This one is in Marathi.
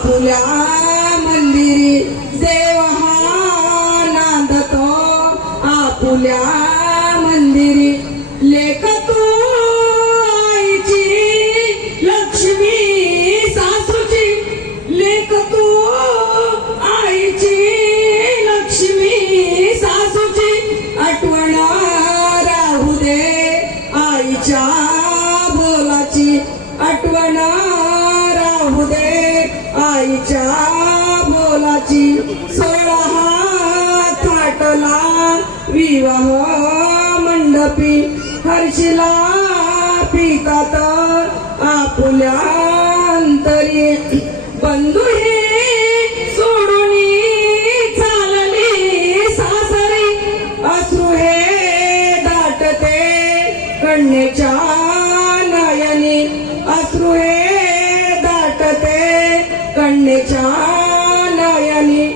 आपुल्या मंदिरी देव हा नांदतो आपुल्या मंदिरी लेख तू आईची लक्ष्मी सासूची लेख तू आईची लक्ष्मी सासूची आठवण राहू दे आईच्या बोलाची आठवण राहू दे आईच्या बोलाची 16 हात थाटला विवाह मंडपी हर्षिला पितात आपुल्या अंतरी बंधू हे सोडून चालली सासरी अश्रू हे दाटते कन्येच्या नयनी अश्रू हे दाटते कन्येच्या नयनी